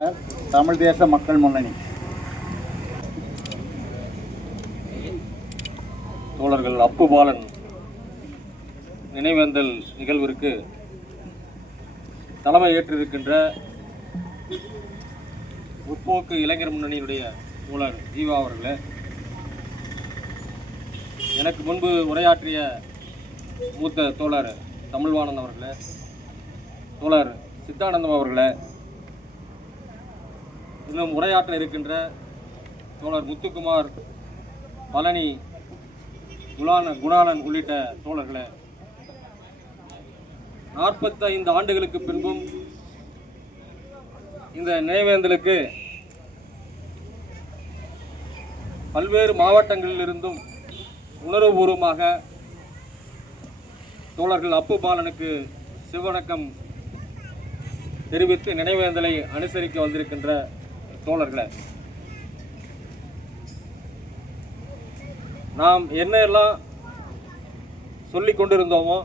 தமிழ் தேச மக்கள் முன்னணி. தோழர்கள் அப்பு பாலன் நினைவேந்தல் நிகழ்விற்கு தலைமை ஏற்றிருக்கின்ற முற்போக்கு இளைஞர் முன்னணியினுடைய தோழர் ஜீவா அவர்களே எனக்கு முன்பு உரையாற்றிய மூத்த தோழர் தமிழ்வானந்த் அவர்களே தோழர் சித்தானந்தம் அவர்களே இன்னும் உரையாற்ற இருக்கின்ற தோழர் முத்துக்குமார் பழனி குலான குணாளன் உள்ளிட்ட தோழர்களே நாற்பத்தைந்து ஆண்டுகளுக்கு பின்பும் இந்த நினைவேந்தலுக்கு பல்வேறு மாவட்டங்களிலிருந்தும் உணர்வுபூர்வமாக தோழர்கள் அப்பு பாலனுக்கு சிவவணக்கம் தெரிவித்து நினைவேந்தலை அனுசரிக்க வந்திருக்கின்ற தோழர்களே நாம் என்ன எல்லாம் சொல்லி கொண்டிருந்தோமோ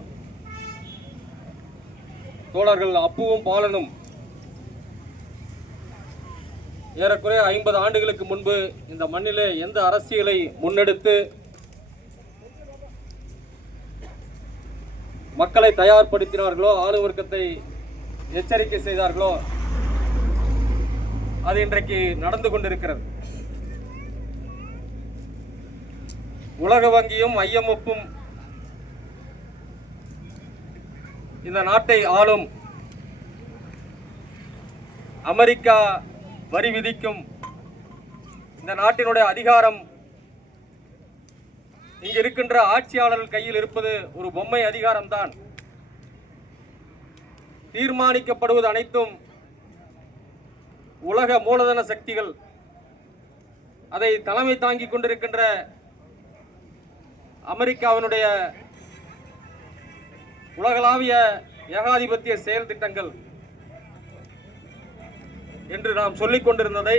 தோழர்கள் அப்புவும் பாலனும் ஏறக்குறைய ஐம்பது ஆண்டுகளுக்கு முன்பு இந்த மண்ணிலே எந்த அரசியலை முன்னெடுத்து மக்களை தயார்படுத்தினார்களோ ஆளு வர்க்கத்தை எச்சரிக்கை செய்தார்களோ அது இன்றைக்கு நடந்து கொண்டிருக்கிறது. உலக வங்கியும் ஐஎம்எஃப்பும் இந்த நாட்டை ஆளும் அமெரிக்கா வரி விதிக்கும் இந்த நாட்டினுடைய அதிகாரம் இங்கு இருக்கின்ற ஆட்சியாளர்கள் கையில் இருப்பது ஒரு பொம்மை அதிகாரம்தான். தீர்மானிக்கப்படுவது அனைத்தும் உலக மூலதன சக்திகள் அதை தலைமை தாங்கிக் கொண்டிருக்கின்ற அமெரிக்காவினுடைய உலகளாவிய ஏகாதிபத்திய செயல் திட்டங்கள் என்று நாம் சொல்லிக் கொண்டிருந்ததை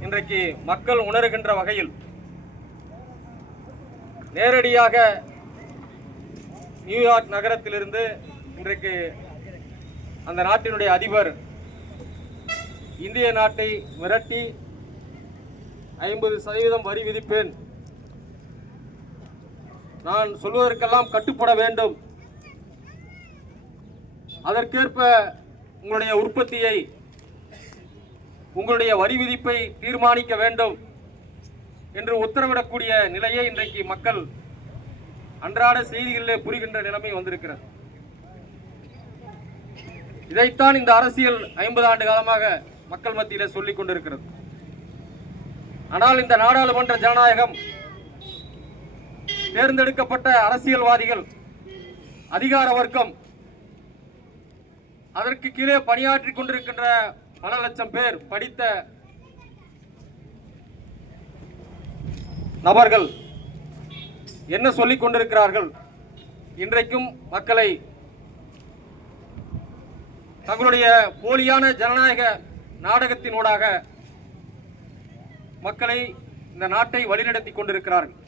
இன்றைக்கு மக்கள் உணர்கின்ற வகையில் நேரடியாக நியூயார்க் நகரத்திலிருந்து இன்றைக்கு அந்த நாட்டினுடைய அதிபர் இந்திய நாட்டை மிரட்டி ஐம்பது சதவீதம் வரி விதிப்பேன். நான் சொல்வதற்கெல்லாம் கட்டுப்பட வேண்டும். அதற்கேற்ப உங்களுடைய உற்பத்தியை உங்களுடைய வரி விதிப்பை தீர்மானிக்க வேண்டும் என்று உத்தரவிடக்கூடிய நிலையை இன்றைக்கு மக்கள் அன்றாட செய்திகளிலே புரிகின்ற நிலைமை வந்திருக்கிறது. இதைத்தான் இந்த அரசியல் ஐம்பது ஆண்டு காலமாக மக்கள் மத்தியில் சொல்லிக் கொண்டிருக்கிறது. ஆனால் இந்த நாடாளுமன்ற ஜனநாயகம் தேர்ந்தெடுக்கப்பட்ட அரசியல்வாதிகள் அதிகார வர்க்கம் அதற்கு கீழே பணியாற்றிக் கொண்டிருக்கின்ற பல லட்சம் பேர் படித்த நபர்கள் என்ன சொல்லிக் கொண்டிருக்கிறார்கள்? இன்றைக்கும் மக்களை தங்களுடைய போலியான ஜனநாயக நாடகத்தினூடாக மக்களை இந்த நாட்டை வழிநடத்தி கொண்டிருக்கிறார்கள்.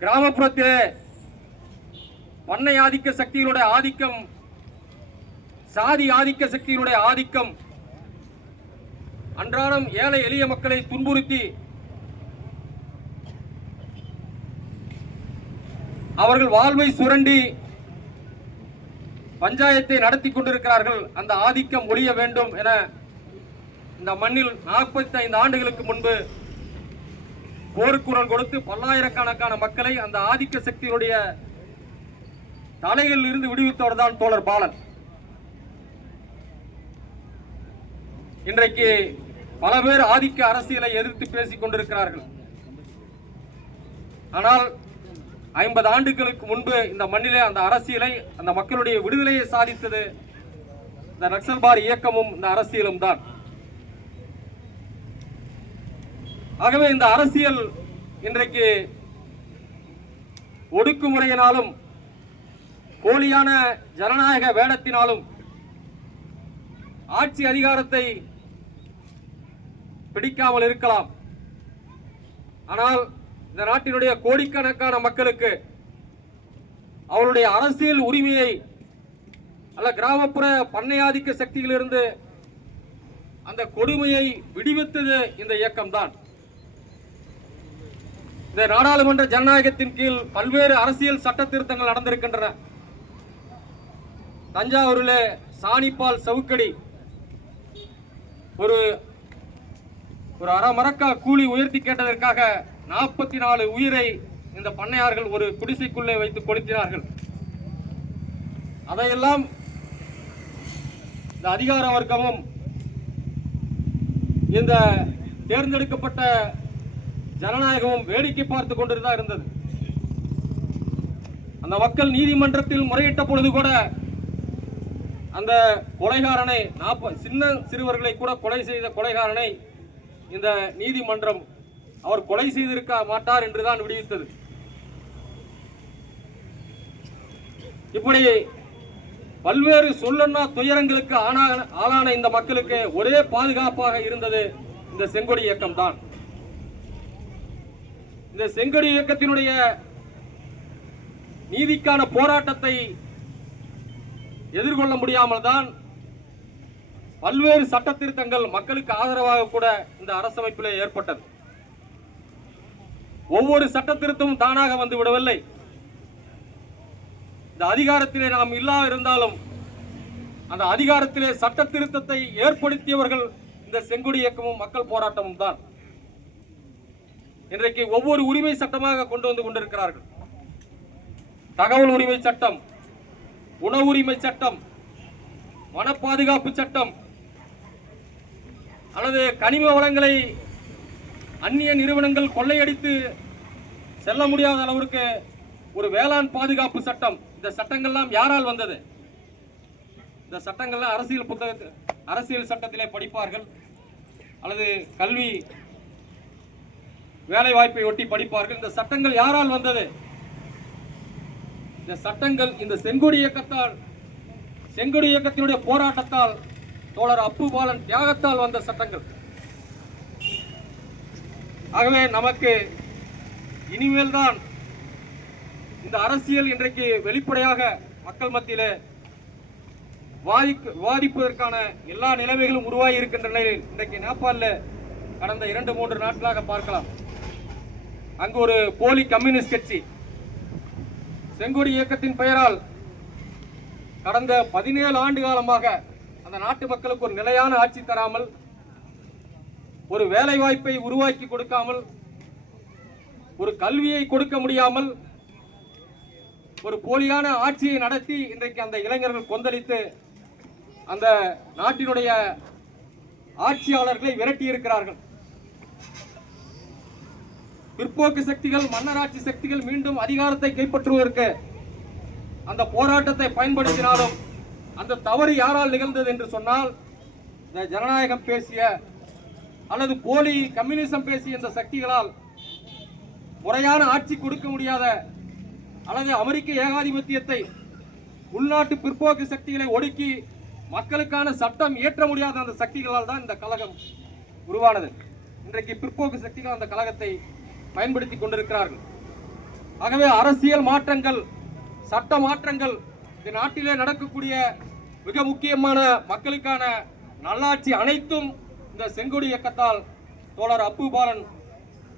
கிராமப்புறத்திலே பண்ணை ஆதிக்க சக்திகளுடைய ஆதிக்கம் சாதி ஆதிக்க சக்திகளுடைய ஆதிக்கம் அன்றாடம் ஏழை எளிய மக்களை துன்புறுத்தி அவர்கள் வாழ்வை சுரண்டி பஞ்சாயத்தை நடத்தி கொண்டிருக்கிறார்கள். அந்த ஆதிக்கம் ஒழிய வேண்டும் என இந்த மண்ணில் நாற்பத்தி ஐந்து ஆண்டுகளுக்கு முன்பு போர்க்குரல் கொடுத்து பல்லாயிரக்கணக்கான மக்களை அந்த ஆதிக்க சக்தியுடைய தலைகளில் இருந்து விடுவித்தவர் தான் தோழர் பாலன். இன்றைக்கு பல பேர் ஆதிக்க அரசியலை எதிர்த்து பேசிக் கொண்டிருக்கிறார்கள். ஆனால் ஐம்பது ஆண்டுகளுக்கு முன்பு இந்த மண்ணிலே அந்த அரசியலை அந்த மக்களுடைய விடுதலையை சாதித்தது இந்த நக்சல்பார் இயக்கமும் இந்த அரசியலும் தான். ஆகவே இந்த அரசியல் இன்றைக்கு ஒடுக்குமுறையினாலும் போலியான ஜனநாயக வேடத்தினாலும் ஆட்சி அதிகாரத்தை பிடிக்காமல் இருக்கலாம். ஆனால் இந்த நாட்டினுடைய கோடிக்கணக்கான மக்களுக்கு அவருடைய அரசியல் உரிமையை அல்ல கிராமப்புற பண்ணையாதிக்க சக்திகளிலிருந்து அந்த கொடுமையை விடுவித்தது இந்த இயக்கம்தான். இந்த நாடாளுமன்ற ஜனநாயகத்தின் கீழ் பல்வேறு அரசியல் சட்ட திருத்தங்கள் நடந்திருக்கின்றன. தஞ்சாவூரில் சாணிப்பால் சவுக்கடி ஒரு ஒரு அரை மரக்கா கூலி உயர்த்தி கேட்டதற்காக நாற்பத்தி நாலு உயிரை இந்த பண்ணையார்கள் ஒரு குடிசைக்குள்ளே வைத்து கொளுத்தினார்கள். அதையெல்லாம் இந்த அதிகார வர்க்கமும் இந்த தேர்ந்தெடுக்கப்பட்ட ஜனநாயகமும் வேடிக்கை பார்த்து கொண்டுதான் இருந்தது. அந்த மக்கள் நீதிமன்றத்தில் முறையிட்ட பொழுது கூட அந்த கொலைகாரனை நாற்ப சின்ன சிறுவர்களை கூட கொலை செய்த கொலைகாரனை இந்த நீதிமன்றம் அவர் கொலை செய்திருக்க மாட்டார் என்றுதான் விடுவித்தது. இப்படி பல்வேறு சொல்லன்னா துயரங்களுக்கு ஆளான இந்த மக்களுக்கு ஒரே பாதுகாப்பாக இருந்தது இந்த செங்கொடி இயக்கம் தான் இந்த செங்கொடி இயக்கத்தினுடைய நீதிக்கான போராட்டத்தை எதிர்கொள்ள முடியாமல் தான் பல்வேறு சட்ட திருத்தங்கள் மக்களுக்கு ஆதரவாக கூட இந்த அரசமைப்பிலே ஏற்பட்டது. ஒவ்வொரு சட்ட திருத்தமும் தானாக வந்து விடவில்லை. இந்த அதிகாரத்திலே நாம் இல்லா இருந்தாலும் அந்த அதிகாரத்திலே சட்ட திருத்தத்தை ஏற்படுத்தியவர்கள் இந்த செங்குடி இயக்கமும் மக்கள் போராட்டமும் தான். இன்றைக்கு ஒவ்வொரு உரிமை சட்டமாக கொண்டு வந்து கொண்டிருக்கிறார்கள். தகவல் உரிமை சட்டம் உணவு உரிமை சட்டம் வன பாதுகாப்பு சட்டம் அல்லது கனிம வளங்களை அந்நிய நிறுவனங்கள் கொள்ளையடித்து செல்ல முடியாத அளவிற்கு ஒரு வேளாண் பாதுகாப்பு சட்டம். இந்த சட்டங்கள்லாம் யாரால் வந்தது? இந்த சட்டங்கள்லாம் அரசியல் புத்தகத்தில் அரசியல் சட்டத்திலே படிப்பார்கள். அல்லது கல்வி வேலை வாய்ப்பை ஒட்டி படிப்பார்கள். இந்த சட்டங்கள் யாரால் வந்தது? இந்த சட்டங்கள் இந்த செங்கொடி இயக்கத்தால் செங்கொடி இயக்கத்தினுடைய போராட்டத்தால் தோழர் அப்பு பாலன் தியாகத்தால் வந்த சட்டங்கள். ஆகவே நமக்கு இனிமேல் தான் இந்த அரசியல் இன்றைக்கு வெளிப்படையாக மக்கள் மத்தியில் வாதிக்கு விவாதிப்பதற்கான எல்லா நிலைமைகளும் உருவாகி இருக்கின்ற நிலையில் இன்றைக்கு நேபாளில் கடந்த இரண்டு மூன்று நாட்களாக பார்க்கலாம். அங்கு ஒரு போலி கம்யூனிஸ்ட் கட்சி. செங்கொடி இயக்கத்தின் பெயரால் கடந்த பதினேழு ஆண்டு காலமாக அந்த நாட்டு மக்களுக்கு ஒரு நிலையான ஆட்சி தராமல் ஒரு வேலை வாய்ப்பை உருவாக்கி கொடுக்காமல் ஒரு கல்வியை கொடுக்க முடியாமல் ஒரு போலியான ஆட்சியை நடத்தி இன்றைக்கு அந்த இளைஞர்கள் கொந்தளித்து அந்த நாட்டினுடைய ஆட்சியாளர்களை விரட்டி இருக்கிறார்கள். பிற்போக்கு சக்திகள் மன்னராட்சி சக்திகள் மீண்டும் அதிகாரத்தை கைப்பற்றுவதற்கு அந்த போராட்டத்தை பயன்படுத்தினாலும் அந்த தவறு யாரால் நிகழ்ந்தது என்று சொன்னால் இந்த ஜனநாயகம் பேசிய அல்லது போலி கம்யூனிசம் பேசிய இந்த சக்திகளால் முறையான ஆட்சி கொடுக்க முடியாத அல்லது அமெரிக்க ஏகாதிபத்தியத்தை உள்நாட்டு பிற்போக்கு சக்திகளை ஒடுக்கி மக்களுக்கான சட்டம் இயற்ற முடியாத அந்த சக்திகளால் தான் இந்த கழகம் உருவானது. இன்றைக்கு பிற்போக்கு சக்திகள் அந்த கழகத்தை பயன்படுத்தி கொண்டிருக்கிறார்கள். ஆகவே அரசியல் மாற்றங்கள் சட்ட மாற்றங்கள் இந்த நாட்டிலே நடக்கக்கூடிய மிக முக்கியமான மக்களுக்கான நல்லாட்சி அனைத்தும் இந்த செங்கொடி இயக்கத்தால் தோழர் அப்பு பாலன்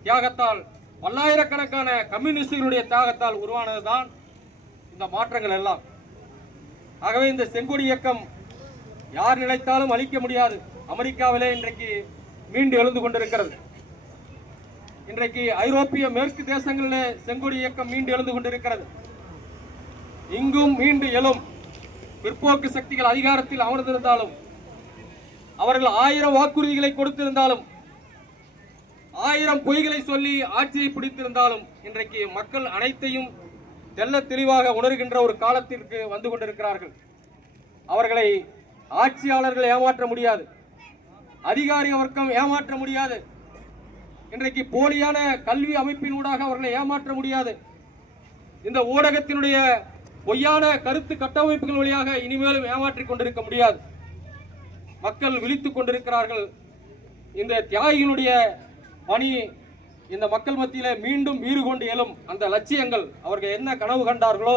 தியாகத்தால் பல்லாயிரக்கணக்கான கம்யூனிஸ்டுகளுடைய தியாகத்தால் உருவானதுதான் இந்த மாற்றங்கள் எல்லாம். ஆகவே இந்த செங்கொடி இயக்கம் யார் நினைத்தாலும் அழிக்க முடியாது. அமெரிக்காவிலே இன்றைக்கு மீண்டு எழுந்து கொண்டிருக்கிறது. இன்றைக்கு ஐரோப்பிய மேற்கு தேசங்களிலே செங்கொடி இயக்கம் மீண்டு எழுந்து கொண்டிருக்கிறது. இங்கும் மீண்டு எழும் பிற்போக்கு சக்திகள் அதிகாரத்தில் அமர்ந்திருந்தாலும் அவர்கள் ஆயிரம் வாக்குறுதிகளை கொடுத்திருந்தாலும் ஆயிரம் பொய்களை சொல்லி ஆட்சியை பிடித்திருந்தாலும் இன்றைக்கு மக்கள் அனைத்தையும் தெல்ல தெளிவாக உணர்கின்ற ஒரு காலத்திற்கு வந்து கொண்டிருக்கிறார்கள். அவர்களை ஆட்சியாளர்கள் ஏமாற்ற முடியாது. அதிகாரி வர்க்கம் ஏமாற்ற முடியாது. இன்றைக்கு போலியான கல்வி அமைப்பினூடாக அவர்களை ஏமாற்ற முடியாது. இந்த ஊடகத்தினுடைய பொய்யான கருத்து கட்டமைப்புகள் வழியாக இனிமேலும் ஏமாற்றிக் கொண்டிருக்க முடியாது. மக்கள் விழித்துக் கொண்டிருக்கிறார்கள். இந்த தியாகியினுடைய பணி இந்த மக்கள் மத்தியில் மீண்டும் வீறு கொண்டு எழும் அந்த லட்சியங்கள் அவர்கள் என்ன கனவு கண்டார்களோ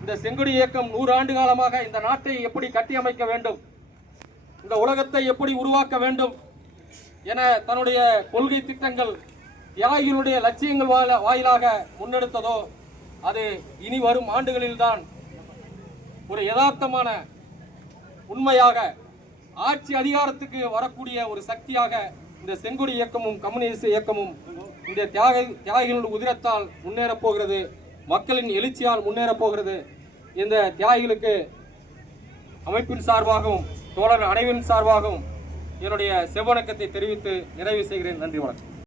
இந்த செங்கொடி இயக்கம் நூறு ஆண்டு காலமாக இந்த நாட்டை எப்படி கட்டியமைக்க வேண்டும் இந்த உலகத்தை எப்படி உருவாக்க வேண்டும் என தன்னுடைய கொள்கை திட்டங்கள் தியாகிகளுடைய லட்சியங்கள் வாயில- வாயிலாக முன்னெடுத்ததோ அது இனி வரும் ஆண்டுகளில்தான் ஒரு யதார்த்தமான உண்மையாக ஆட்சி அதிகாரத்துக்கு வரக்கூடிய ஒரு சக்தியாக இந்த செங்கொடி இயக்கமும் கம்யூனிஸ்ட் இயக்கமும் இந்த தியாக தியாகிகளுடைய உதிரத்தால் முன்னேறப் போகிறது. மக்களின் எழுச்சியால் முன்னேறப் போகிறது. இந்த தியாகிகளுக்கு அமைப்பின் சார்பாகவும் தோழர் அனைவின் சார்பாகவும் என்னுடைய செவ்வணக்கத்தை தெரிவித்து நிறைவு செய்கிறேன். நன்றி வணக்கம்.